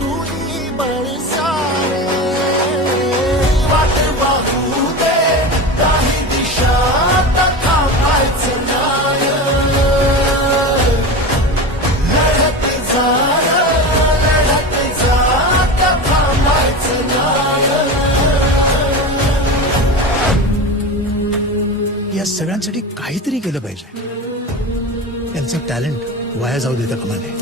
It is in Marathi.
टुई बळसारे वाट वाहू दे काही दिशा आता थांबायचं नाही लढत जा आता थांबायचं नाही या सगळ्यांसाठी काहीतरी केलं पाहिजे. त्यांचं टॅलेंट वाया जाऊ देता कामा नये.